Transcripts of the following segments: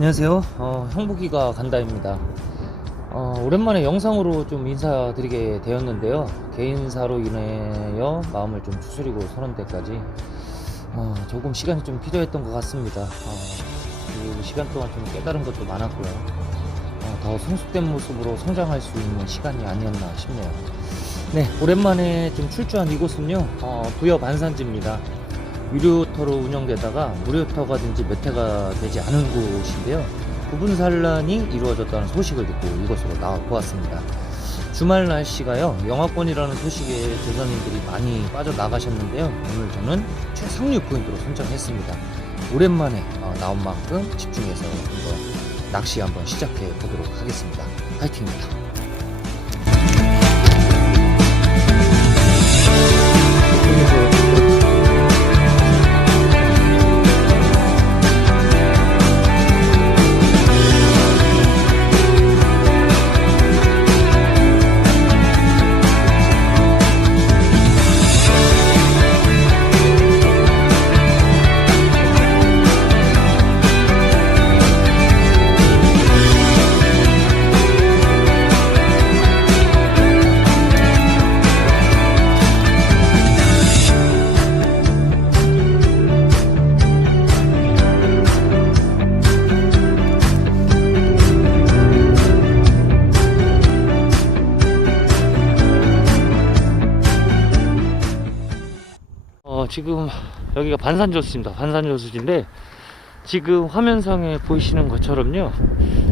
네, 안녕하세요. 어, 형복이가 간다입니다. 어, 오랜만에 영상으로 좀 인사드리게 되었는데요. 개인사로 인하여 마음을 좀 추스리고 서는 데까지 어, 조금 시간이 좀 필요했던 것 같습니다. 어, 그 시간 동안 좀 깨달은 것도 많았고요. 어, 더 성숙된 모습으로 성장할 수 있는 시간이 아니었나 싶네요. 네, 오랜만에 좀 출주한 이곳은요, 어, 부여 반산지입니다. 유료터로 운영되다가 무료터가든지 몇 회가 되지 않은 곳인데요. 부분 산란이 이루어졌다는 소식을 듣고 이곳으로 나와 보았습니다. 주말 날씨가요, 영하권이라는 소식에 조선인들이 많이 빠져나가셨는데요. 오늘 저는 최상류 포인트로 선정했습니다. 오랜만에 어, 나온 만큼 집중해서 한번 낚시 한번 시작해 보도록 하겠습니다. 파이팅입니다. 지금 여기가 반산저수입니다. 반산저수지인데 지금 화면상에 보이시는 것처럼요.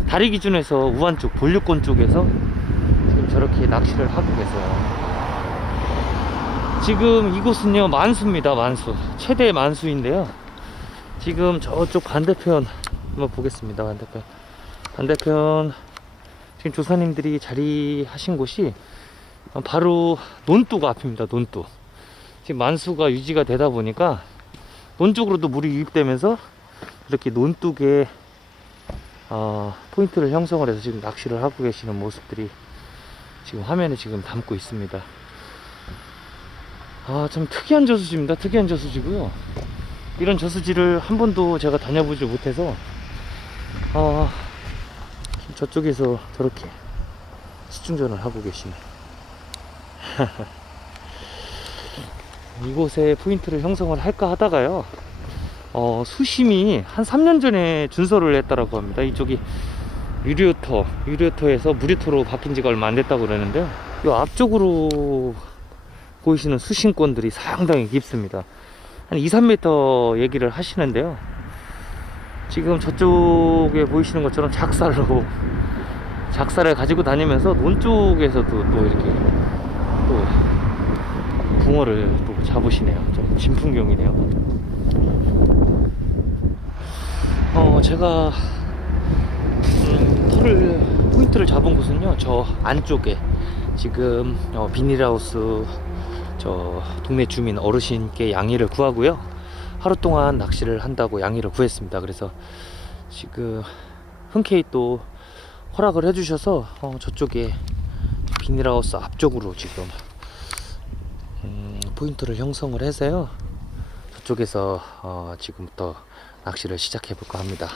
다리 기준에서 우한 쪽, 본류권 쪽에서 지금 저렇게 낚시를 하고 계세요. 지금 이곳은요, 만수입니다. 만수. 최대 만수인데요. 지금 저쪽 반대편 한번 보겠습니다. 반대편. 반대편 지금 조사님들이 자리하신 곳이 바로 논두가 앞입니다. 논두. 지금 만수가 유지가 되다 보니까 논 쪽으로도 물이 유입되면서 이렇게 논둑에 어, 포인트를 형성을 해서 지금 낚시를 하고 계시는 모습들이 지금 화면에 지금 담고 있습니다. 아, 참 특이한 저수지입니다. 특이한 저수지고요. 이런 저수지를 한 번도 제가 다녀보지 못해서 아, 지금 저쪽에서 저렇게 수중전을 하고 계시네. 이곳에 포인트를 형성을 할까 하다가요. 어, 수심이 한 3년 전에 준설을 했다라고 합니다. 이쪽이 유료터, 유료터에서 무료터로 바뀐 지가 얼마 안 됐다고 그러는데요. 이 앞쪽으로 보이시는 수심권들이 상당히 깊습니다. 한 2, 3m 얘기를 하시는데요. 지금 저쪽에 보이시는 것처럼 작살로 작살을 가지고 다니면서 논 쪽에서도 또 이렇게 또 붕어를 또 잡으시네요. 좀 진풍경이네요. 어, 제가 음, 털을 포인트를 잡은 곳은요. 저 안쪽에 지금 어, 비닐하우스 저 동네 주민 어르신께 양해를 구하고요. 하루 동안 낚시를 한다고 양해를 구했습니다. 그래서 지금 흔쾌히 또 허락을 해주셔서 어, 저쪽에 비닐하우스 앞쪽으로 지금 음, 포인트를 형성을 해서요. 저쪽에서 어, 지금부터 낚시를 시작해 볼까 합니다.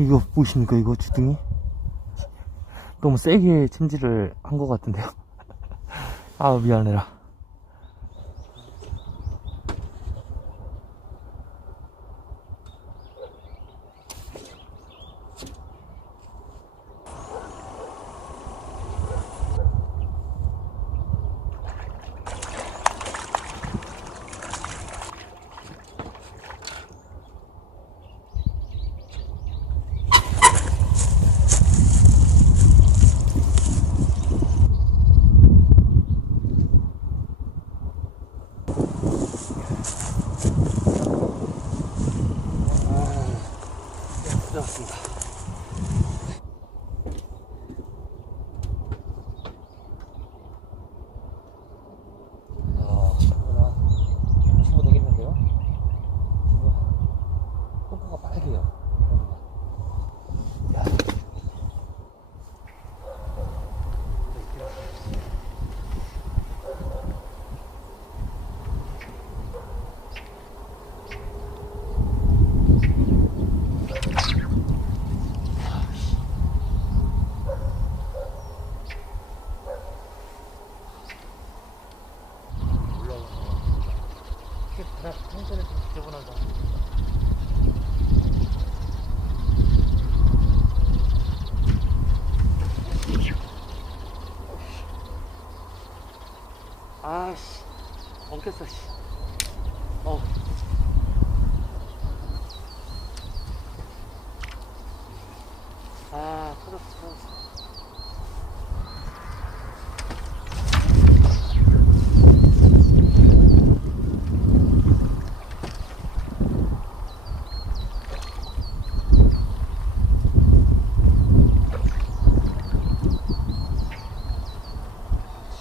이거 보이십니까? 이거 주둥이? 너무 세게 찜질을 한 것 같은데요? 아 미안해라 들어갔습니다. 아, 이거나 치고 되겠는데요? 이거 똥꼬가 빨개요. 야. 이렇게 바닥 평소에 좀 지저분하다. 아씨, 엉켰어, 씨. 어. 아, 터졌어, 터졌어.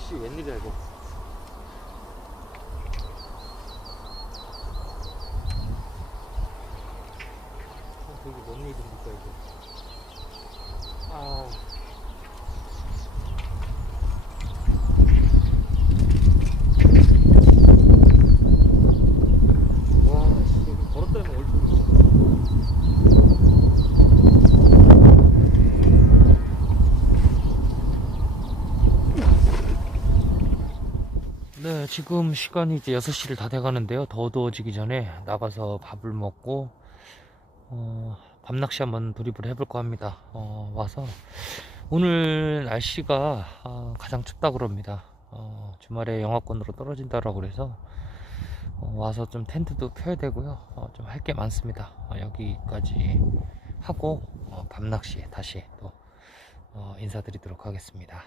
씨, 웬일이야, 이거. 저기 뭔 일입니까 이게? 아. 와, 씨, 여기 걸었다면 얼굴. 네, 지금 시간이 이제 6시를 다 돼가는데요. 더 어두워지기 전에 나가서 밥을 먹고, 어, 밤낚시 한번 돌입을 해볼까 합니다. 어, 와서, 오늘 날씨가 어, 가장 춥다 그럽니다. 어, 주말에 영하권으로 떨어진다라고 그래서, 어, 와서 좀 텐트도 펴야 되고요. 어, 좀 할 게 많습니다. 어, 여기까지 하고, 어, 밤낚시에 다시 또, 어, 인사드리도록 하겠습니다.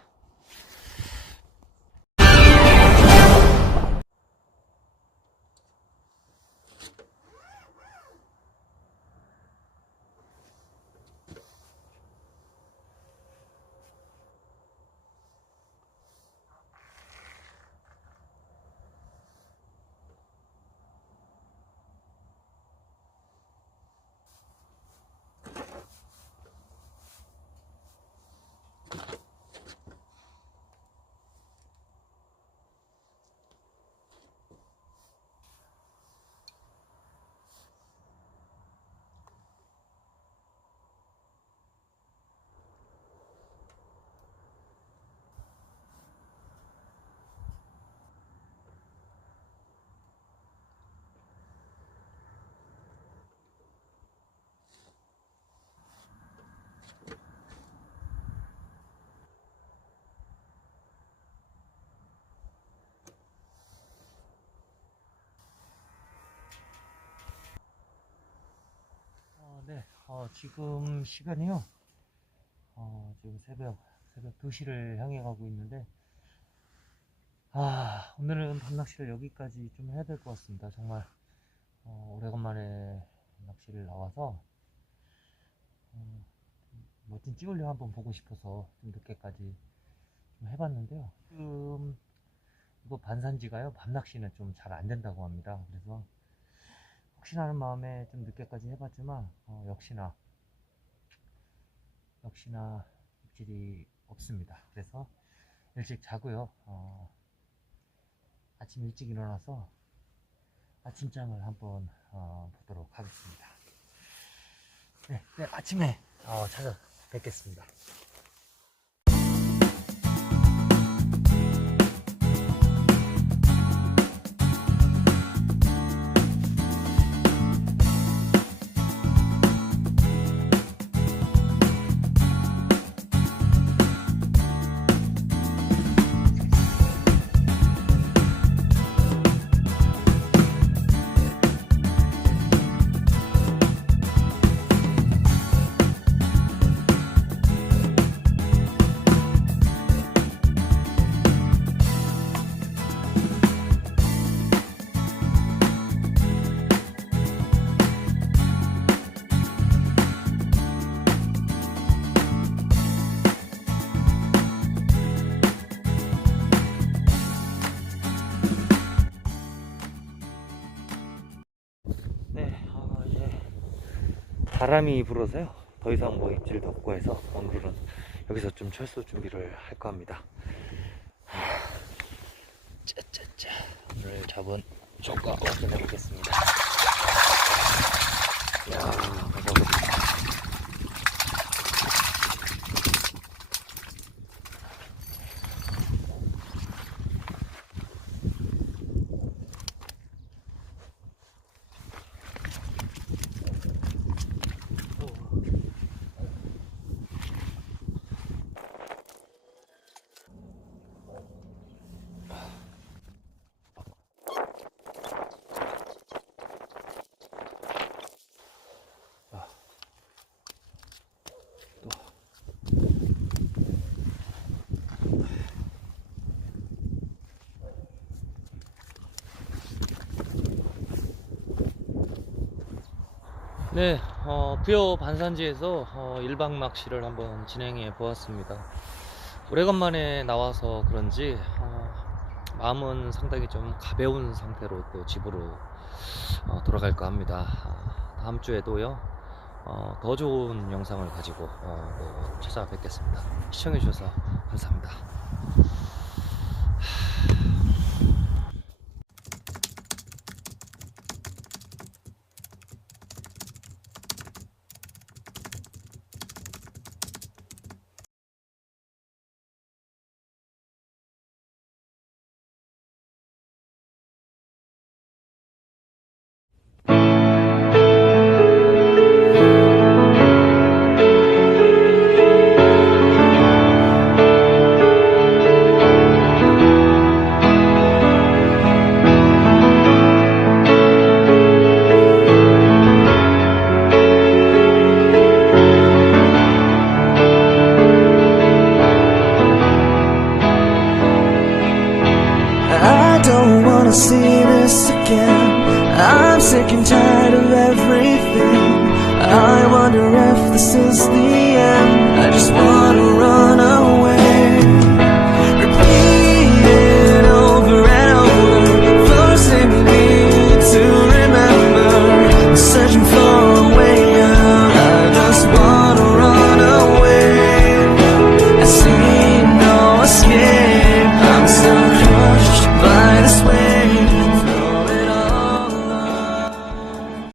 어, 네. 어, 지금 시간이요. 어, 지금 새벽, 새벽 2시를 향해 가고 있는데, 아, 오늘은 밤낚시를 여기까지 좀 해야 될 것 같습니다. 정말, 어, 오래간만에 낚시를 나와서, 어, 좀 멋진 찌울려 한번 보고 싶어서 좀 늦게까지 좀 해봤는데요. 지금, 이거 반산지가요, 밤낚시는 좀 잘 안 된다고 합니다. 그래서, 혹시나 하는 마음에 좀 늦게까지 해봤지만 어, 역시나 역시나 입질이 없습니다. 그래서 일찍 자고요. 어, 아침 일찍 일어나서 아침장을 한번 어, 보도록 하겠습니다. 네, 네, 아침에 어, 찾아 뵙겠습니다. 바람이 불어서요. 더 이상 뭐 입질도 없고 해서 오늘은 여기서 좀 철수 준비를 할까 합니다. 하, 짜짜짜. 오늘 잡은 조가 확인해 보겠습니다. 이야, 네, 어, 부여 반산지에서 어, 일박 낚시를 한번 진행해 보았습니다. 오래간만에 나와서 그런지 어, 마음은 상당히 좀 가벼운 상태로 또 집으로 어, 돌아갈까 합니다. 아, 다음 주에도요 어, 더 좋은 영상을 가지고 어, 또 찾아뵙겠습니다. 시청해주셔서 감사합니다. this again. I'm sick and tired of everything. I wonder if this is the end. I just wanna run away.